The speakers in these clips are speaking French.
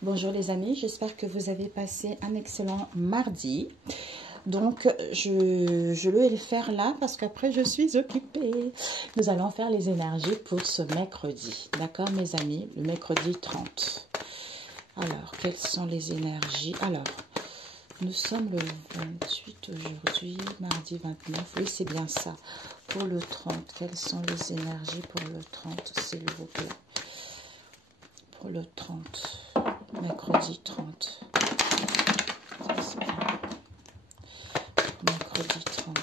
Bonjour les amis, j'espère que vous avez passé un excellent mardi. Donc, je vais le faire là parce qu'après, je suis occupée. Nous allons faire les énergies pour ce mercredi. D'accord, mes amis? Le mercredi 30. Alors, quelles sont les énergies? Alors, nous sommes le 28 aujourd'hui, mardi 29. Oui, c'est bien ça. Pour le 30, quelles sont les énergies pour le 30, s'il vous plaît? Pour le 30, mercredi 30. Mercredi 30.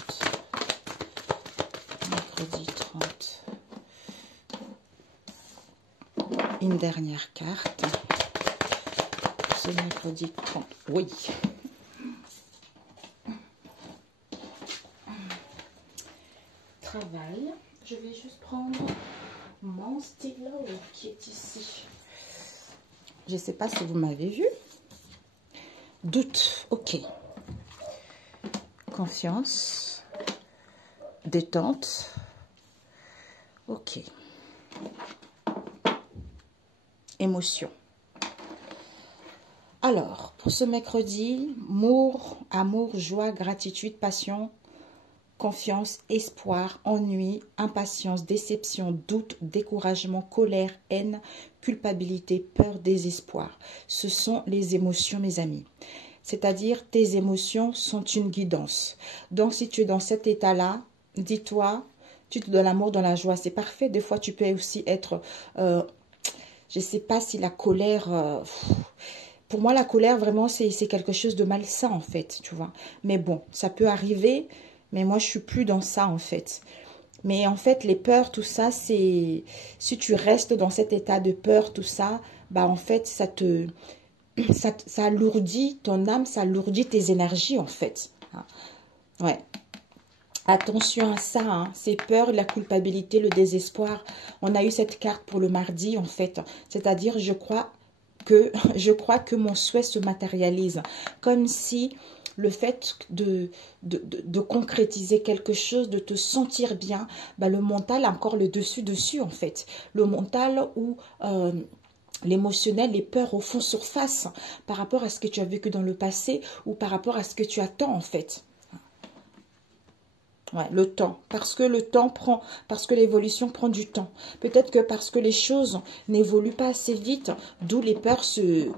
Mercredi 30. Une dernière carte. C'est mercredi 30. Oui. Travail. Je vais juste prendre mon stylo qui est ici. Je ne sais pas si vous m'avez vu. Doute. Ok. Confiance. Détente. Ok. Émotion. Alors, pour ce mercredi, amour, joie, gratitude, passion, confiance, espoir, ennui, impatience, déception, doute, découragement, colère, haine, culpabilité, peur, désespoir. Ce sont les émotions, mes amis. C'est-à-dire, tes émotions sont une guidance. Donc, si tu es dans cet état-là, dis-toi, tu te donnes l'amour, dans la joie. C'est parfait. Des fois, tu peux aussi être... je ne sais pas si la colère... pour moi, la colère, vraiment, c'est quelque chose de malsain, en fait, tu vois. Mais bon, ça peut arriver, mais moi, je suis plus dans ça, en fait. Mais en fait, les peurs, tout ça, c'est... Si tu restes dans cet état de peur, tout ça, bah, en fait, ça alourdit ton âme, ça alourdit tes énergies, en fait. Ouais. Attention à ça, hein. Ces peurs, la culpabilité, le désespoir. On a eu cette carte pour le mardi, en fait. C'est-à-dire, je crois que mon souhait se matérialise. Comme si le fait de concrétiser quelque chose, de te sentir bien, bah, le mental a encore le dessus, en fait. Le mental où... l'émotionnel, les peurs au fond surface par rapport à ce que tu as vécu dans le passé ou par rapport à ce que tu attends, en fait. Ouais, le temps. Parce que le temps prend, parce que l'évolution prend du temps. Peut-être que parce que les choses n'évoluent pas assez vite, d'où les peurs se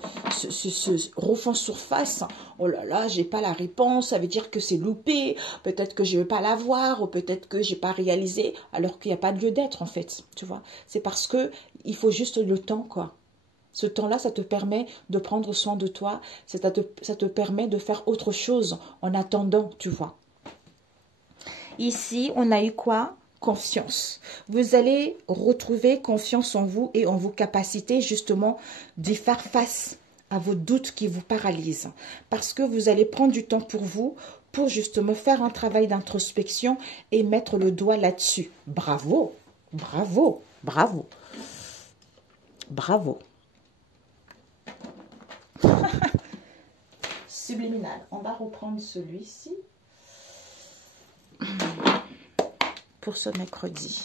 refont surface. Oh là là, j'ai pas la réponse, ça veut dire que c'est loupé. Peut-être que je vais pas l'avoir, ou peut-être que j'ai pas réalisé, alors qu'il n'y a pas de lieu d'être, en fait. Tu vois, c'est parce que il faut juste le temps, quoi. Ce temps-là, ça te permet de prendre soin de toi. Ça te permet de faire autre chose en attendant, tu vois. Ici, on a eu quoi? Confiance. Vous allez retrouver confiance en vous et en vos capacités, justement, d'y faire face à vos doutes qui vous paralysent. Parce que vous allez prendre du temps pour vous, pour justement faire un travail d'introspection et mettre le doigt là-dessus. Bravo, bravo, bravo, bravo. Subliminal. On va reprendre celui-ci pour ce mercredi.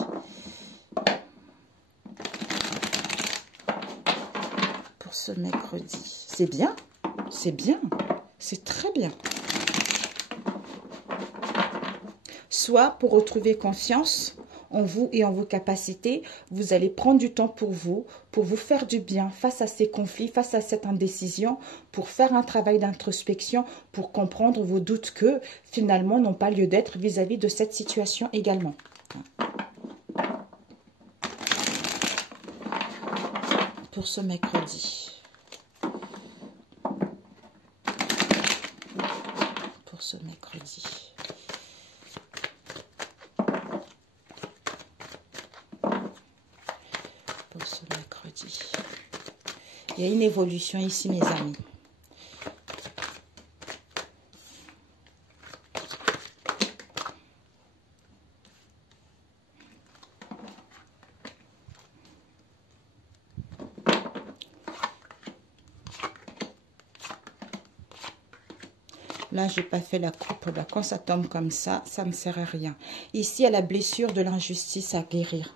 Pour ce mercredi. C'est bien. C'est bien. C'est très bien. Soit pour retrouver confiance en vous et en vos capacités, vous allez prendre du temps pour vous faire du bien face à ces conflits, face à cette indécision, pour faire un travail d'introspection, pour comprendre vos doutes que finalement n'ont pas lieu d'être vis-à-vis de cette situation également. Pour ce mercredi. Pour ce mercredi. Pour ce mercredi. Il y a une évolution ici, mes amis. Là, je n'ai pas fait la coupe. Là, quand ça tombe comme ça ne sert à rien. Ici, il y a la blessure de l'injustice à guérir.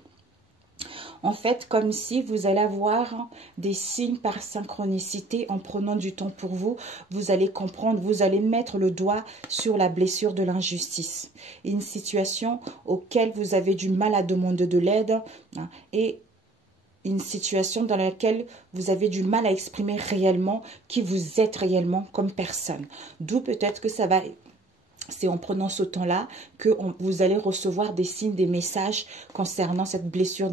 En fait, comme si vous allez avoir des signes par synchronicité en prenant du temps pour vous. Vous allez comprendre, vous allez mettre le doigt sur la blessure de l'injustice. Une situation auquel vous avez du mal à demander de l'aide et une situation dans laquelle vous avez du mal à exprimer réellement qui vous êtes réellement comme personne. D'où peut-être que ça va... C'est en prenant ce temps-là que vous allez recevoir des signes, des messages concernant cette blessure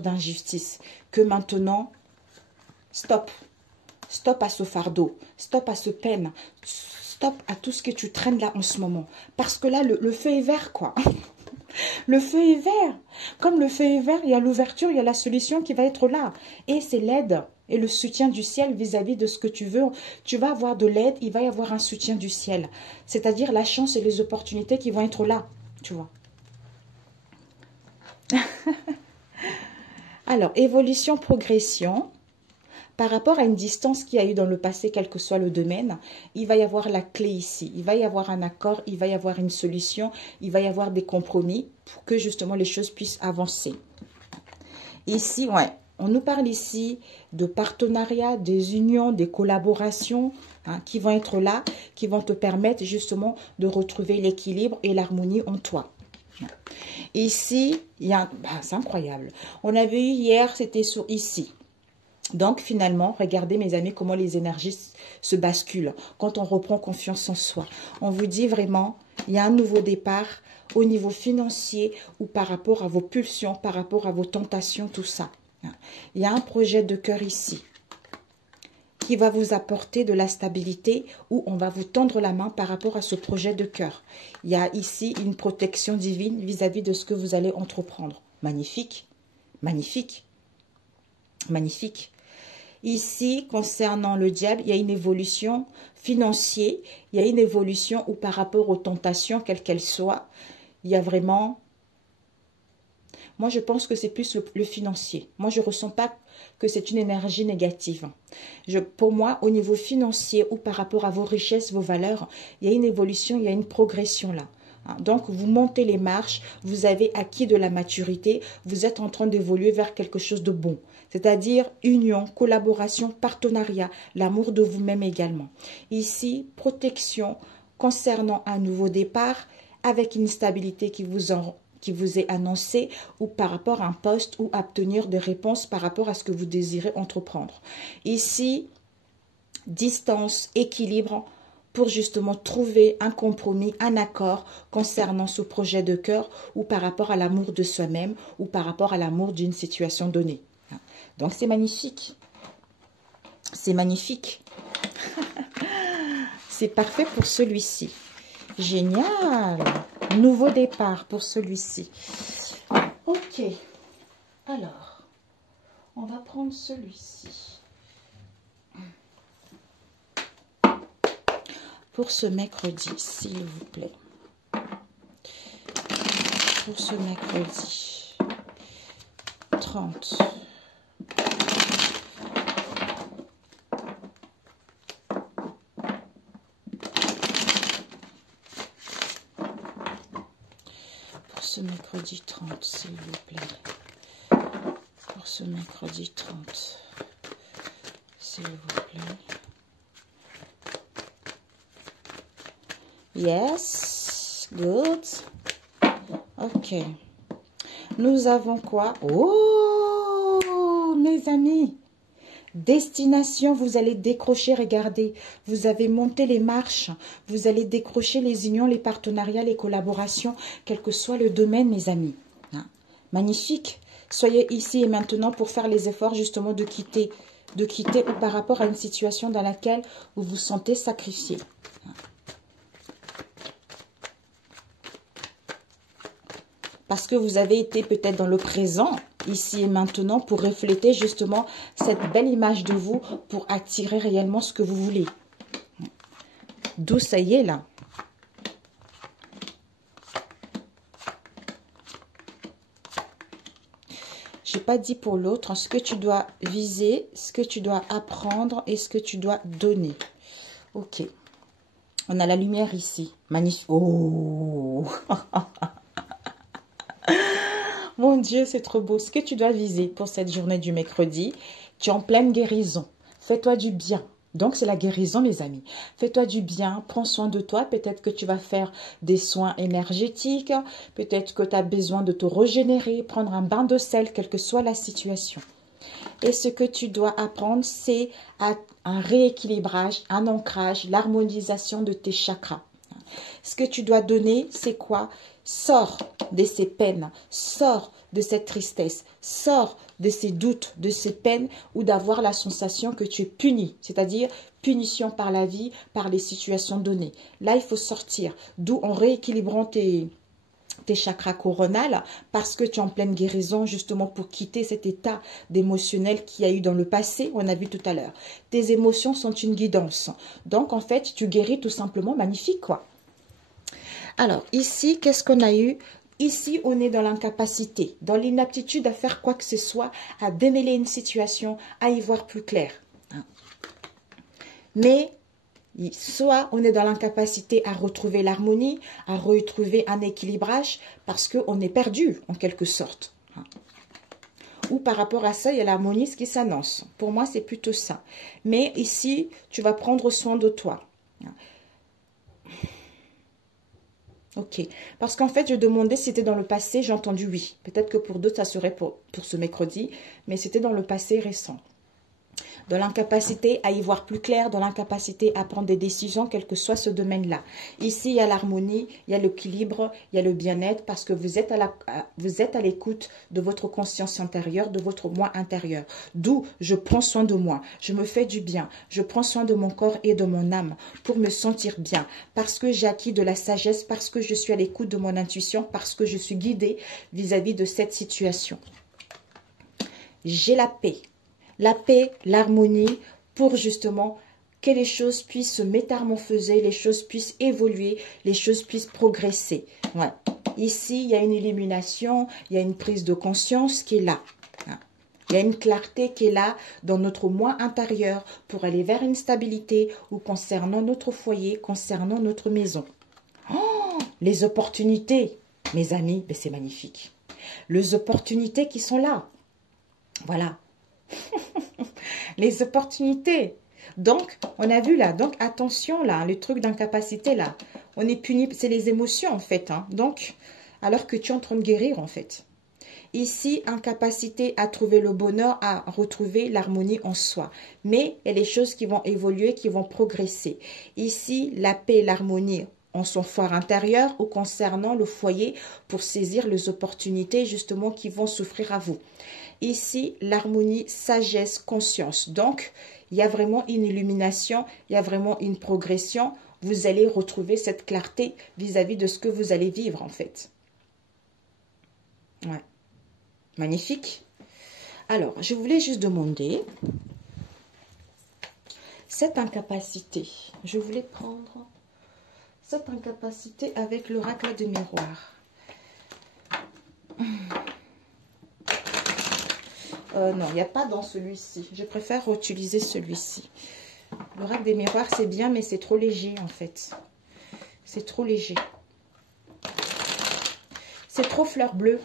d'injustice. Que maintenant, stop. Stop à ce fardeau. Stop à ce peine. Stop à tout ce que tu traînes là en ce moment. Parce que là, le feu est vert, quoi. Le feu est vert. Comme le feu est vert, il y a l'ouverture, il y a la solution qui va être là. Et c'est l'aide et le soutien du ciel vis-à-vis de ce que tu veux. Tu vas avoir de l'aide, il va y avoir un soutien du ciel. C'est-à-dire la chance et les opportunités qui vont être là, tu vois. Alors, évolution, progression. Par rapport à une distance qu'il y a eu dans le passé, quel que soit le domaine, il va y avoir la clé ici. Il va y avoir un accord, il va y avoir une solution, il va y avoir des compromis pour que justement les choses puissent avancer. Ici, ouais, on nous parle ici de partenariats, des unions, des collaborations qui vont être là, qui vont te permettre justement de retrouver l'équilibre et l'harmonie en toi. Ici, il y a, c'est incroyable. On avait eu hier, c'était sur ici. Donc, finalement, regardez, mes amis, comment les énergies se basculent quand on reprend confiance en soi. On vous dit vraiment, il y a un nouveau départ au niveau financier ou par rapport à vos pulsions, par rapport à vos tentations, tout ça. Il y a un projet de cœur ici qui va vous apporter de la stabilité ou on va vous tendre la main par rapport à ce projet de cœur. Il y a ici une protection divine vis-à-vis de ce que vous allez entreprendre. Magnifique, magnifique, magnifique. Ici, concernant le diable, il y a une évolution financière, il y a une évolution où par rapport aux tentations, quelles qu'elles soient, il y a vraiment... Moi, je pense que c'est plus le financier. Moi, je ne ressens pas que c'est une énergie négative. Pour moi, au niveau financier ou par rapport à vos richesses, vos valeurs, il y a une évolution, il y a une progression là. Donc, vous montez les marches, vous avez acquis de la maturité, vous êtes en train d'évoluer vers quelque chose de bon. C'est-à-dire union, collaboration, partenariat, l'amour de vous-même également. Ici, protection concernant un nouveau départ avec une stabilité qui vous est annoncée ou par rapport à un poste ou obtenir des réponses par rapport à ce que vous désirez entreprendre. Ici, distance, équilibre, pour justement trouver un compromis, un accord concernant ce projet de cœur ou par rapport à l'amour de soi-même ou par rapport à l'amour d'une situation donnée. Donc, c'est magnifique. C'est magnifique. C'est parfait pour celui-ci. Génial. Nouveau départ pour celui-ci. Ok. Alors, on va prendre celui-ci. Pour ce mercredi, s'il vous plaît. Pour ce mercredi 30. Pour ce mercredi 30, s'il vous plaît. Pour ce mercredi 30, s'il vous plaît. Yes, good. Ok. Nous avons quoi? Oh, mes amis. Destination, vous allez décrocher, regardez. Vous avez monté les marches. Vous allez décrocher les unions, les partenariats, les collaborations, quel que soit le domaine, mes amis. Magnifique. Soyez ici et maintenant pour faire les efforts justement de quitter ou par rapport à une situation dans laquelle vous vous sentez sacrifié. Parce que vous avez été peut-être dans le présent, ici et maintenant, pour refléter justement cette belle image de vous, pour attirer réellement ce que vous voulez. D'où ça y est là. Je n'ai pas dit pour l'autre ce que tu dois viser, ce que tu dois apprendre et ce que tu dois donner. Ok. On a la lumière ici. Magnifique. Oh Mon Dieu, c'est trop beau. Ce que tu dois viser pour cette journée du mercredi, tu es en pleine guérison. Fais-toi du bien. Donc, c'est la guérison, mes amis. Fais-toi du bien, prends soin de toi. Peut-être que tu vas faire des soins énergétiques. Peut-être que tu as besoin de te régénérer, prendre un bain de sel, quelle que soit la situation. Et ce que tu dois apprendre, c'est un rééquilibrage, un ancrage, l'harmonisation de tes chakras. Ce que tu dois donner, c'est quoi? Sors de ces peines, sors de cette tristesse, sors de ces doutes, de ces peines ou d'avoir la sensation que tu es puni, c'est-à-dire punition par la vie, par les situations données. Là, il faut sortir, d'où en rééquilibrant tes chakras coronales parce que tu es en pleine guérison justement pour quitter cet état d'émotionnel qu'il y a eu dans le passé, on a vu tout à l'heure. Tes émotions sont une guidance. Donc, en fait, tu guéris tout simplement. Magnifique, quoi. Alors, ici, qu'est-ce qu'on a eu? Ici, on est dans l'incapacité, dans l'inaptitude à faire quoi que ce soit, à démêler une situation, à y voir plus clair. Mais, soit on est dans l'incapacité à retrouver l'harmonie, à retrouver un équilibrage, parce qu'on est perdu, en quelque sorte. Ou par rapport à ça, il y a l'harmonie qui s'annonce. Pour moi, c'est plutôt ça. Mais ici, tu vas prendre soin de toi. Ok, parce qu'en fait, je demandais si c'était dans le passé, j'ai entendu oui. Peut-être que pour d'autres, ça serait pour ce mercredi, mais c'était dans le passé récent. Dans l'incapacité à y voir plus clair, dans l'incapacité à prendre des décisions, quel que soit ce domaine-là. Ici, il y a l'harmonie, il y a l'équilibre, il y a le bien-être, parce que vous êtes à l'écoute de votre conscience intérieure, de votre moi intérieur. D'où je prends soin de moi, je me fais du bien, je prends soin de mon corps et de mon âme pour me sentir bien, parce que j'ai acquis de la sagesse, parce que je suis à l'écoute de mon intuition, parce que je suis guidée vis-à-vis de cette situation. J'ai la paix, l'harmonie, pour justement que les choses puissent se métamorphoser, les choses puissent évoluer, les choses puissent progresser. Ouais. Ici, il y a une illumination, il y a une prise de conscience qui est là. Il y a une clarté qui est là dans notre moi intérieur pour aller vers une stabilité ou concernant notre foyer, concernant notre maison. Oh, les opportunités, mes amis, c'est magnifique. Les opportunités qui sont là. Voilà. Les opportunités. Donc, on a vu là. Donc, attention là, le truc d'incapacité là. On est puni, c'est les émotions en fait. Donc, alors que tu es en train de guérir en fait. Ici, incapacité à trouver le bonheur, à retrouver l'harmonie en soi. Mais il y a des choses qui vont évoluer, qui vont progresser. Ici, la paix et l'harmonie en son fort intérieur ou concernant le foyer pour saisir les opportunités justement qui vont s'offrir à vous. Ici, l'harmonie, sagesse, conscience. Donc, il y a vraiment une illumination, il y a vraiment une progression. Vous allez retrouver cette clarté vis-à-vis de ce que vous allez vivre, en fait. Ouais. Magnifique. Alors, je voulais juste demander cette incapacité. Je voulais prendre cette incapacité avec l'oracle de miroir. Non, il n'y a pas dans celui-ci. Je préfère utiliser celui-ci. L'oracle des miroirs, c'est bien, mais c'est trop léger, en fait. C'est trop léger. C'est trop fleur bleue.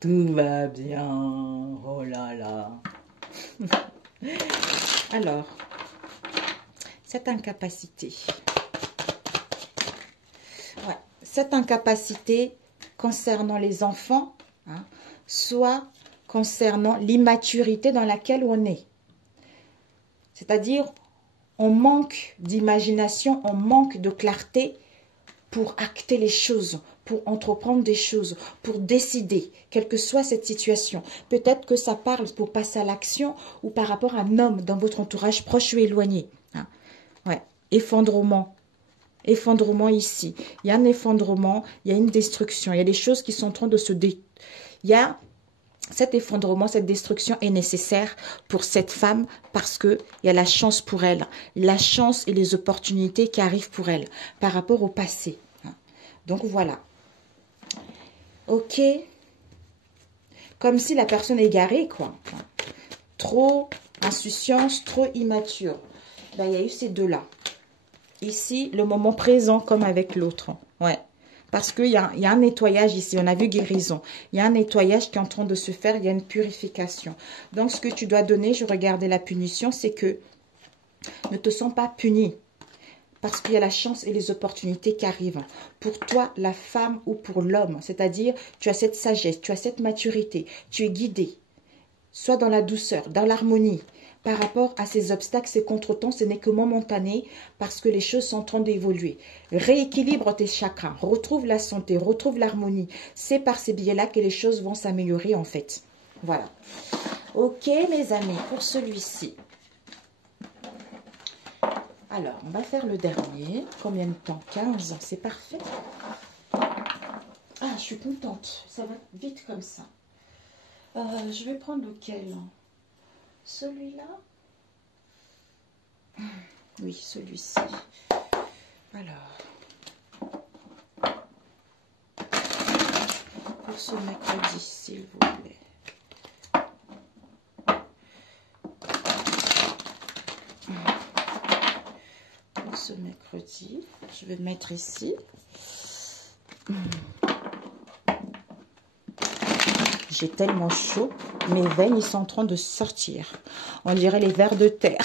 Tout va bien. Oh là là. Alors, cette incapacité. Ouais, cette incapacité concernant les enfants, soit concernant l'immaturité dans laquelle on est. C'est-à-dire, on manque d'imagination, on manque de clarté pour acter les choses, pour entreprendre des choses, pour décider, quelle que soit cette situation. Peut-être que ça parle pour passer à l'action ou par rapport à un homme dans votre entourage proche ou éloigné. Ouais, effondrement. Effondrement ici. Il y a un effondrement, il y a une destruction. Il y a des choses qui sont en train de se Il y a cet effondrement, cette destruction est nécessaire pour cette femme parce qu'il y a la chance pour elle. La chance et les opportunités qui arrivent pour elle par rapport au passé. Donc voilà. Ok. Comme si la personne est égarée, quoi. Trop insouciance, trop immature. Ben, il y a eu ces deux-là. Ici, le moment présent comme avec l'autre. Ouais. Parce qu'il y a un nettoyage ici. On a vu guérison. Il y a un nettoyage qui est en train de se faire. Il y a une purification. Donc, ce que tu dois donner, je regardais la punition, c'est que ne te sens pas puni. Parce qu'il y a la chance et les opportunités qui arrivent. Pour toi, la femme ou pour l'homme. C'est-à-dire, tu as cette sagesse, tu as cette maturité. Tu es guidé. Sois dans la douceur, dans l'harmonie. Par rapport à ces obstacles, ces contretemps, ce n'est que momentané parce que les choses sont en train d'évoluer. Rééquilibre tes chakras, retrouve la santé, retrouve l'harmonie. C'est par ces biais-là que les choses vont s'améliorer en fait. Voilà. Ok mes amis, pour celui-ci. Alors, on va faire le dernier. Combien de temps? 15, c'est parfait. Ah, je suis contente. Ça va vite comme ça. Je vais prendre lequel? Celui-là? Oui, celui-ci. Alors, pour ce mercredi, s'il vous plaît. Pour ce mercredi, je vais mettre ici. J'ai tellement chaud, mes veines ils sont en train de sortir. On dirait les vers de terre.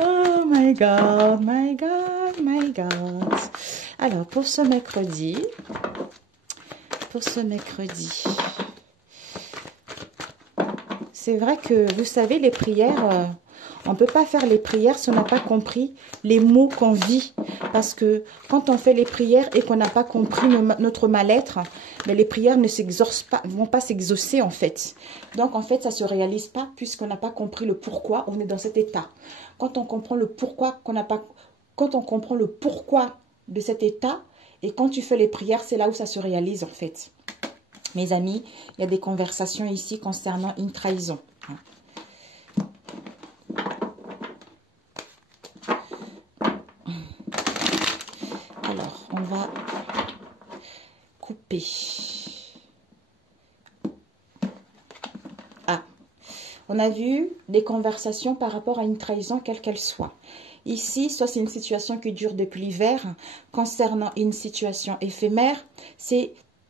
Oh my God, my God, my God. Alors, pour ce mercredi, c'est vrai que, vous savez, les prières, on ne peut pas faire les prières si on n'a pas compris les mots qu'on vit. Parce que quand on fait les prières et qu'on n'a pas compris notre mal-être, mais les prières ne vont pas s'exaucer en fait. Donc en fait, ça ne se réalise pas puisqu'on n'a pas compris le pourquoi on est dans cet état. Quand on comprend le pourquoi quand on comprend le pourquoi de cet état et quand tu fais les prières, c'est là où ça se réalise en fait. Mes amis, il y a des conversations ici concernant une trahison. Alors, on va couper. Ah, on a vu des conversations par rapport à une trahison, quelle qu'elle soit. Ici, soit c'est une situation qui dure depuis l'hiver. Concernant une situation éphémère,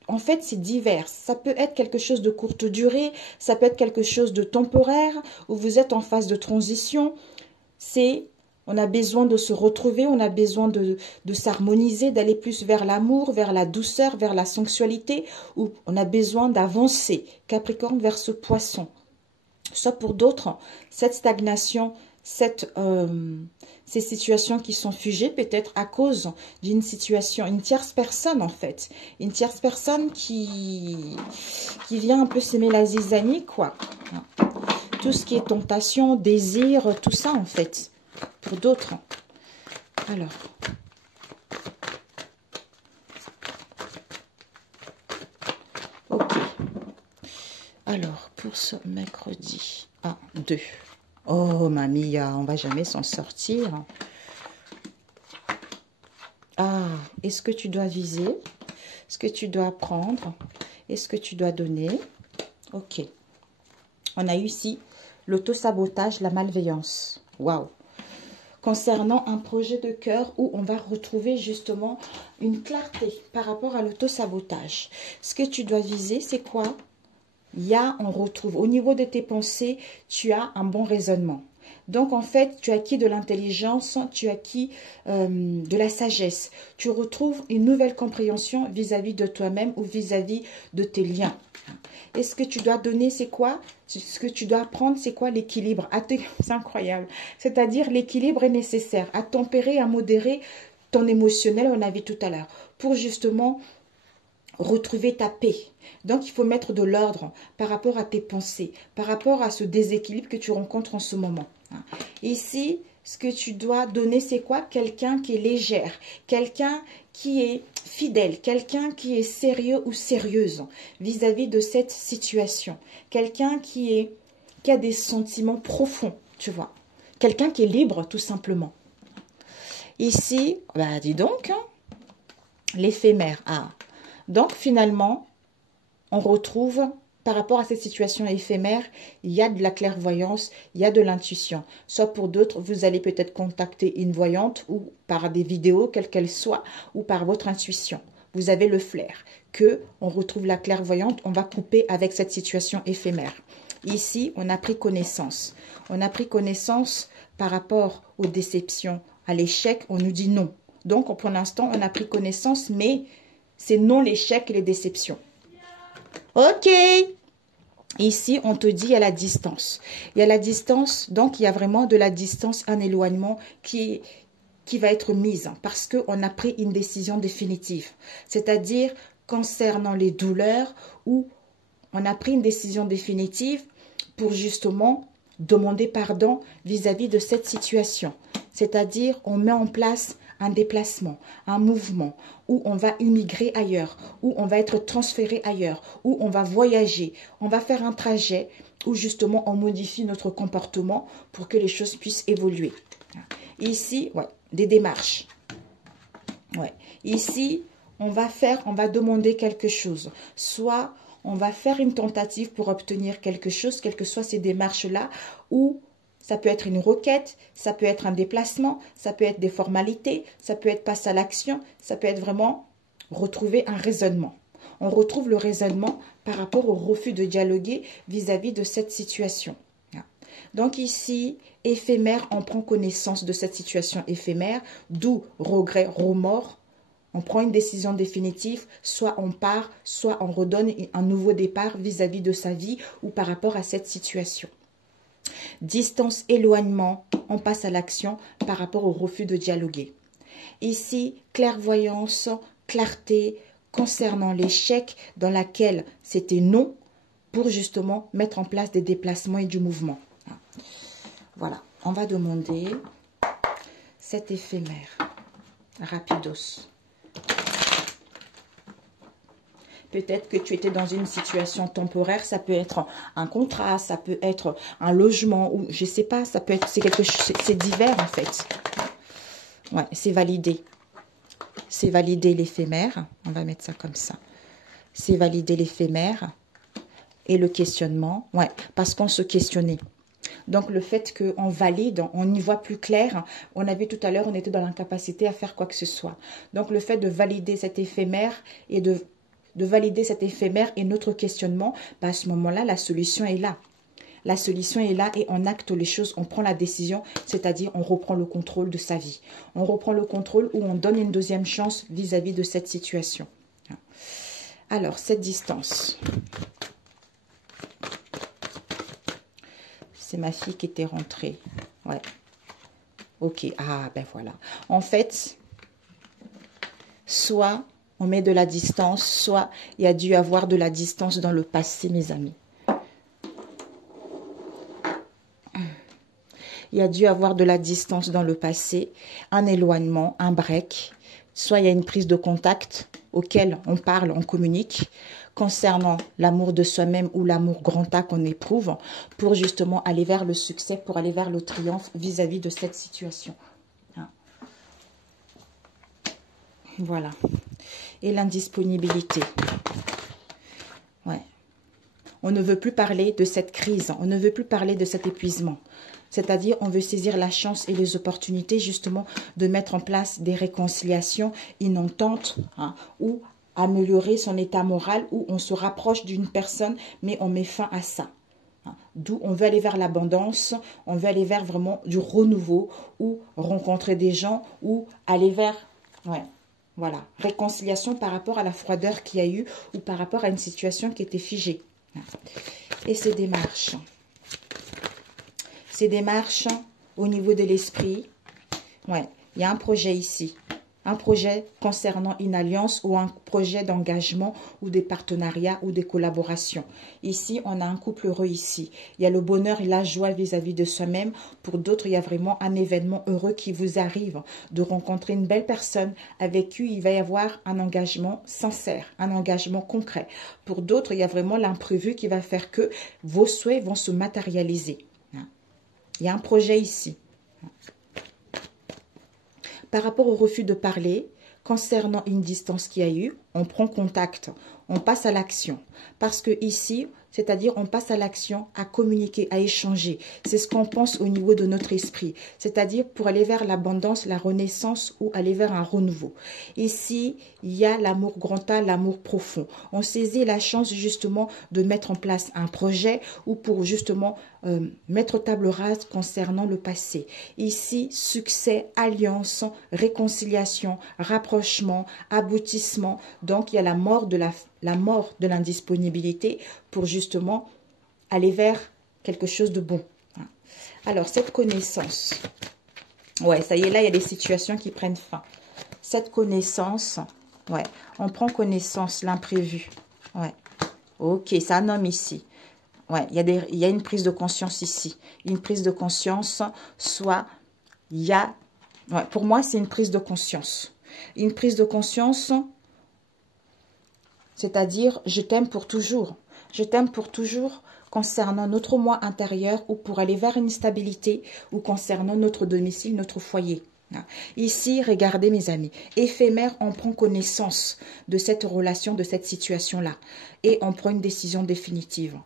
en fait, c'est divers. Ça peut être quelque chose de courte durée, ça peut être quelque chose de temporaire, où vous êtes en phase de transition. On a besoin de se retrouver, on a besoin de s'harmoniser, d'aller plus vers l'amour, vers la douceur, vers la sensualité, ou on a besoin d'avancer, Capricorne, vers ce poisson. Soit pour d'autres, cette stagnation, ces situations qui sont figées, peut-être à cause d'une situation, une tierce personne en fait. Une tierce personne qui vient un peu s'aimer la zizanie, quoi. Tout ce qui est tentation, désir, tout ça en fait. Pour d'autres. Alors. Ok. Alors, pour ce mercredi. 1, 2. Oh, mamie, on va jamais s'en sortir. Ah, est-ce que tu dois viser? Est-ce que tu dois prendre? Est-ce que tu dois donner? Ok. On a eu ici l'auto-sabotage, la malveillance. Waouh! Concernant un projet de cœur où on va retrouver justement une clarté par rapport à l'auto-sabotage. Ce que tu dois viser, c'est quoi? On retrouve au niveau de tes pensées, tu as un bon raisonnement. Donc, en fait, tu as acquis de l'intelligence, tu as acquis de la sagesse. Tu retrouves une nouvelle compréhension vis-à-vis de toi-même ou vis-à-vis de tes liens. Et ce que tu dois donner, c'est quoi? Ce que tu dois apprendre, c'est quoi? L'équilibre. C'est incroyable. C'est-à-dire, l'équilibre est nécessaire à tempérer, à modérer ton émotionnel, on a vu tout à l'heure, pour justement retrouver ta paix. Donc, il faut mettre de l'ordre par rapport à tes pensées, par rapport à ce déséquilibre que tu rencontres en ce moment. Ici, ce que tu dois donner, c'est quoi? Quelqu'un qui est légère, quelqu'un qui est fidèle, quelqu'un qui est sérieux ou sérieuse vis-à-vis de cette situation. Quelqu'un qui a des sentiments profonds, tu vois. Quelqu'un qui est libre, tout simplement. Ici, bah dis donc, hein, l'éphémère. Ah. Donc, finalement, on retrouve par rapport à cette situation éphémère, il y a de la clairvoyance, il y a de l'intuition. Soit pour d'autres, vous allez peut-être contacter une voyante ou par des vidéos, quelles qu'elles soient, ou par votre intuition. Vous avez le flair que on retrouve la clairvoyante, on va couper avec cette situation éphémère. Ici, on a pris connaissance. On a pris connaissance par rapport aux déceptions, à l'échec, on nous dit non. Donc, pour l'instant, on a pris connaissance, mais c'est non l'échec et les déceptions. Ok. Ici, on te dit il y a la distance. Il y a la distance, donc il y a vraiment de la distance, un éloignement qui va être mise parce qu'on a pris une décision définitive. C'est-à-dire, concernant les douleurs, où on a pris une décision définitive pour justement demander pardon vis-à-vis de cette situation. C'est-à-dire, on met en place un déplacement, un mouvement, où on va immigrer ailleurs, où on va être transféré ailleurs, où on va voyager, on va faire un trajet où justement on modifie notre comportement pour que les choses puissent évoluer. Ici, ouais, des démarches. Ouais. Ici, on va demander quelque chose. Soit on va faire une tentative pour obtenir quelque chose, quelles que soient ces démarches-là, ou ça peut être une requête, ça peut être un déplacement, ça peut être des formalités, ça peut être passer à l'action, ça peut être vraiment retrouver un raisonnement. On retrouve le raisonnement par rapport au refus de dialoguer vis-à-vis de cette situation. Donc ici, éphémère, on prend connaissance de cette situation éphémère, d'où regret, remords. On prend une décision définitive, soit on part, soit on redonne un nouveau départ vis-à-vis de sa vie ou par rapport à cette situation. Distance, éloignement, on passe à l'action par rapport au refus de dialoguer. Ici, clairvoyance, clarté concernant l'échec dans laquelle c'était non pour justement mettre en place des déplacements et du mouvement. Voilà, on va demander cet éphémère, rapidos. Peut-être que tu étais dans une situation temporaire, ça peut être un contrat, ça peut être un logement, ou je sais pas, ça peut être, c'est quelque chose, c'est divers en fait. Ouais, c'est validé. C'est validé l'éphémère. On va mettre ça comme ça. C'est validé l'éphémère et le questionnement. Ouais, parce qu'on se questionnait. Donc, le fait qu'on valide, on y voit plus clair. On a vu tout à l'heure, on était dans l'incapacité à faire quoi que ce soit. Donc, le fait de valider cet éphémère et de valider cet éphémère et notre questionnement, bah, à ce moment-là, la solution est là. La solution est là et on acte les choses, on prend la décision, c'est-à-dire on reprend le contrôle de sa vie. On reprend le contrôle ou on donne une deuxième chance vis-à-vis de cette situation. Alors, cette distance. C'est ma fille qui était rentrée. Ouais. Ok. Ah, ben voilà. En fait, soit on met de la distance, soit il y a dû avoir de la distance dans le passé, mes amis. Il y a dû avoir de la distance dans le passé, un éloignement, un break. Soit il y a une prise de contact auquel on parle, on communique concernant l'amour de soi-même ou l'amour grand A qu'on éprouve pour justement aller vers le succès, pour aller vers le triomphe vis-à-vis de cette situation. Voilà. Et l'indisponibilité. Ouais. On ne veut plus parler de cette crise, on ne veut plus parler de cet épuisement. C'est-à-dire, on veut saisir la chance et les opportunités, justement, de mettre en place des réconciliations, une entente, ou améliorer son état moral, où on se rapproche d'une personne, mais on met fin à ça. D'où on veut aller vers l'abondance, on veut aller vers vraiment du renouveau, ou rencontrer des gens, ou aller vers... Ouais. Voilà, réconciliation par rapport à la froideur qu'il y a eu, ou par rapport à une situation qui était figée. Et ces démarches. Ces démarches au niveau de l'esprit, ouais, il y a un projet ici. Un projet concernant une alliance ou un projet d'engagement ou des partenariats ou des collaborations. Ici, on a un couple heureux ici. Il y a le bonheur et la joie vis-à-vis de soi-même. Pour d'autres, il y a vraiment un événement heureux qui vous arrive. De rencontrer une belle personne avec qui il va y avoir un engagement sincère, un engagement concret. Pour d'autres, il y a vraiment l'imprévu qui va faire que vos souhaits vont se matérialiser. Il y a un projet ici. Par rapport au refus de parler, concernant une distance qu'il y a eu, on prend contact, on passe à l'action. Parce que ici, c'est-à-dire on passe à l'action, à communiquer, à échanger. C'est ce qu'on pense au niveau de notre esprit. C'est-à-dire pour aller vers l'abondance, la renaissance ou aller vers un renouveau. Ici, il y a l'amour grand A, l'amour profond. On saisit la chance justement de mettre en place un projet ou pour justement mettre table rase concernant le passé. Ici, succès, alliance, réconciliation, rapprochement, aboutissement. Donc, il y a la mort de l'indisponibilité pour justement aller vers quelque chose de bon. Alors, cette connaissance, ouais, ça y est, là, il y a des situations qui prennent fin. Cette connaissance, ouais, on prend connaissance, l'imprévu. Ouais, ok, c'est un homme ici. Ouais, il y a une prise de conscience ici. Une prise de conscience, soit il y a... Ouais, pour moi, c'est une prise de conscience. Une prise de conscience, c'est-à-dire, je t'aime pour toujours. Je t'aime pour toujours concernant notre moi intérieur ou pour aller vers une stabilité ou concernant notre domicile, notre foyer. Ici, regardez mes amis, éphémère, on prend connaissance de cette relation, de cette situation-là et on prend une décision définitive.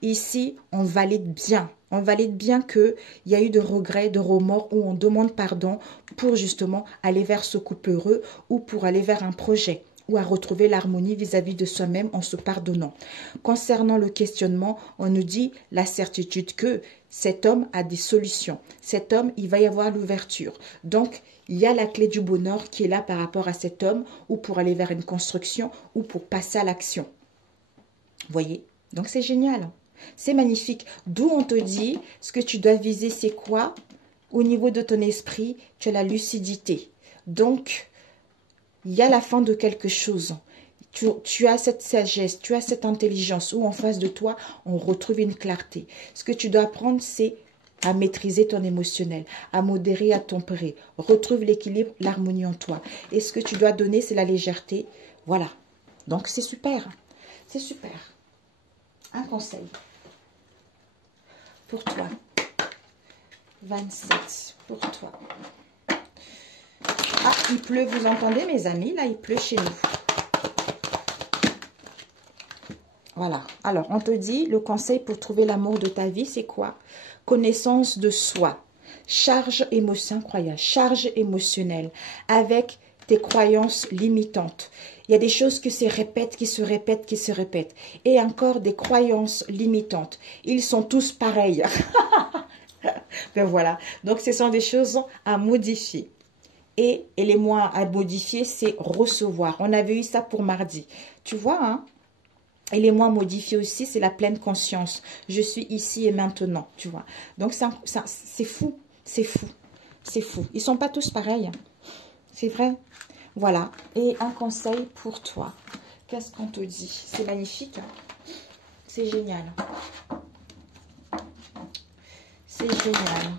Ici, on valide bien qu'il y a eu de regrets, de remords où on demande pardon pour justement aller vers ce couple heureux ou pour aller vers un projet ou à retrouver l'harmonie vis-à-vis de soi-même en se pardonnant. Concernant le questionnement, on nous dit la certitude que cet homme a des solutions. Cet homme, il va y avoir l'ouverture. Donc, il y a la clé du bonheur qui est là par rapport à cet homme ou pour aller vers une construction ou pour passer à l'action. Voyez? Donc, c'est génial. C'est magnifique. D'où on te dit, ce que tu dois viser, c'est quoi? Au niveau de ton esprit, tu as la lucidité. Donc, il y a la fin de quelque chose. Tu as cette sagesse, tu as cette intelligence où en face de toi, on retrouve une clarté. Ce que tu dois apprendre, c'est à maîtriser ton émotionnel, à modérer, à tempérer. Retrouve l'équilibre, l'harmonie en toi. Et ce que tu dois donner, c'est la légèreté. Voilà. Donc, c'est super. C'est super. Un conseil pour toi. 27 pour toi. Ah, il pleut, vous entendez mes amis? Là, il pleut chez nous. Voilà. Alors, on te dit, le conseil pour trouver l'amour de ta vie, c'est quoi? Connaissance de soi. Charge incroyable, charge émotionnelle avec tes croyances limitantes. Il y a des choses qui se répètent, qui se répètent, qui se répètent. Et encore des croyances limitantes. Ils sont tous pareils. Ben voilà. Donc, ce sont des choses à modifier. Et les mois à modifier, c'est recevoir. On avait eu ça pour mardi. Tu vois, hein? Et les mois modifiés aussi, c'est la pleine conscience. Je suis ici et maintenant, tu vois. Donc, c'est fou. C'est fou. C'est fou. Ils ne sont pas tous pareils. C'est vrai. Voilà. Et un conseil pour toi. Qu'est-ce qu'on te dit? C'est magnifique. Hein? C'est génial. C'est génial.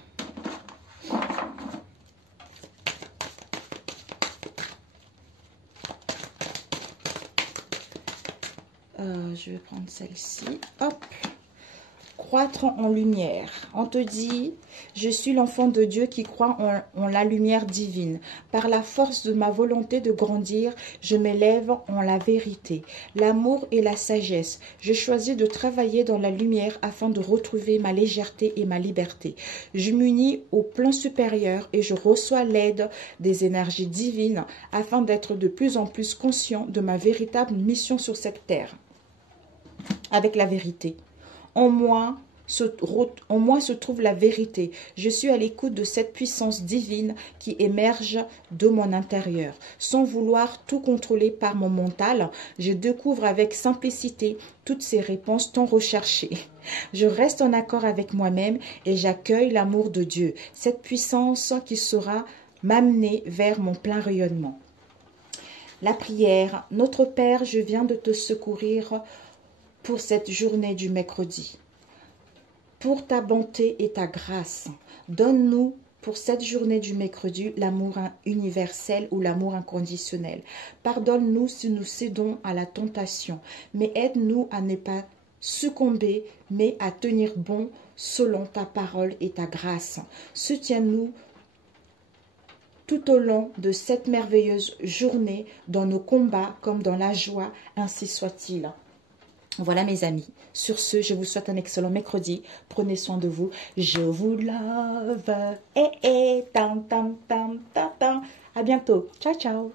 Je vais prendre celle-ci. Hop. Croître en lumière. On te dit, je suis l'enfant de Dieu qui croit en la lumière divine. Par la force de ma volonté de grandir, je m'élève en la vérité, l'amour et la sagesse. Je choisis de travailler dans la lumière afin de retrouver ma légèreté et ma liberté. Je m'unis au plan supérieur et je reçois l'aide des énergies divines afin d'être de plus en plus conscient de ma véritable mission sur cette terre. Avec la vérité. En moi se trouve la vérité. Je suis à l'écoute de cette puissance divine qui émerge de mon intérieur. Sans vouloir tout contrôler par mon mental, je découvre avec simplicité toutes ces réponses tant recherchées. Je reste en accord avec moi-même et j'accueille l'amour de Dieu, cette puissance qui saura m'amener vers mon plein rayonnement. La prière. Notre Père, je viens de te secourir pour cette journée du mercredi. Pour ta bonté et ta grâce, donne-nous pour cette journée du mercredi l'amour universel ou l'amour inconditionnel. Pardonne-nous si nous cédons à la tentation, mais aide-nous à ne pas succomber, mais à tenir bon selon ta parole et ta grâce. Soutiens-nous tout au long de cette merveilleuse journée, dans nos combats comme dans la joie, ainsi soit-il. Voilà mes amis, sur ce, je vous souhaite un excellent mercredi. Prenez soin de vous. Je vous love. Tam, tam, tam, tam, tam. À bientôt. Ciao, ciao.